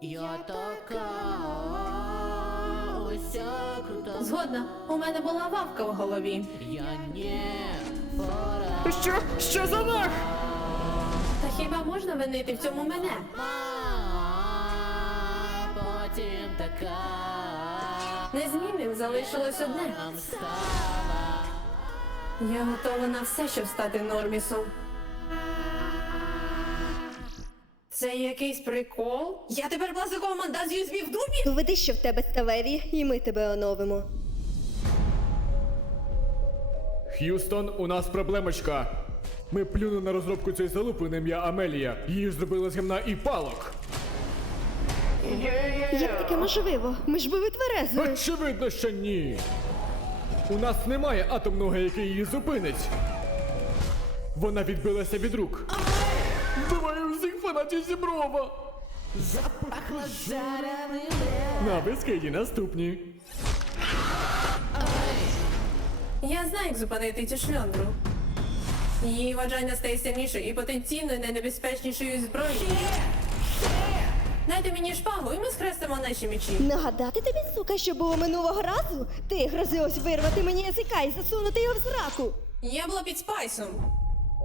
Я така уся крута. Згодна, у мене була вавка в голові. Я не пора. Що? Що за нах? Та хіба можна винити в цьому мене? Потім така Незмінним залишилось одне. нам стала. Я готова на все, щоб стати нормісом. Це якийсь прикол? Я тепер пластикова манда з USB в дубі? Доведи, що в тебе сталеві, і ми тебе оновимо. Х'юстон, у нас проблемочка. Ми плюнули на розробку цієї залупи на ім'я Амелія. Її зробили з гімна і палок. Як таке можливо? Ми ж були тверезою. Очевидно, що ні. У нас немає атомного, який її зупинить. Вона відбилася від рук. Вбиваю Зіброва. Запахло жареним. На вискиді наступні. Я знаю, як зупинити цю шльондру. Її вважання стає сильнішою і потенційно найнебезпечнішою зброєю. Дайте мені шпагу, і ми схрестимо наші мечі. Нагадати тобі, сука, що було минулого разу? Ти грозилась вирвати мені язика і засунути його в зраку. Я була під спайсом.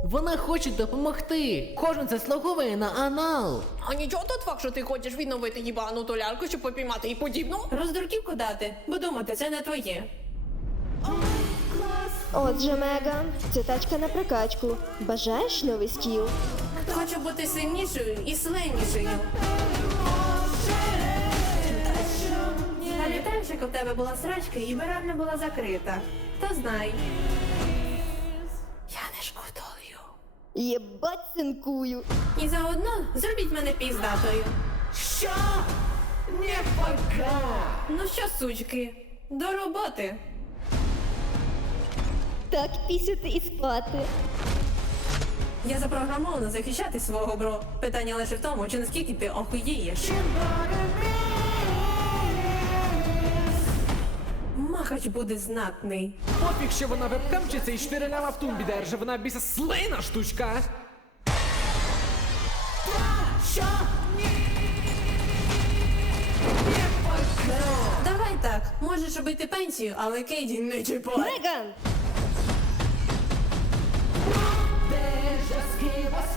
Вона хоче допомогти. Кожен заслуговує на анал. А нічого тут факт, що ти хочеш відновити їбану толярку, щоб попіймати і подібну? Роздурківку дати, бо думати, це не твоє. Отже, Меган, це тачка на прокачку. Бажаєш новий скіл? Хочу бути сильнішою і сильнішою. Пам'ятаєш, як у тебе була срачка і барабня була закрита. То знай. Єбать цинкую. І заодно зробіть мене піздатою. Що? Не пока. Ну що, сучки, до роботи. Так пісяти і спати. Я запрограмована захищати свого бро. Питання лише в тому, чи наскільки ти охуєєш. Махач буде знатний. Пофіг, що вона вебкамчиться і 4 ляма в тумбі держи, вона біса слина штучка. Що? Давай так, можеш робити пенсію, але Кейді не чіпай. Меган! Just keep us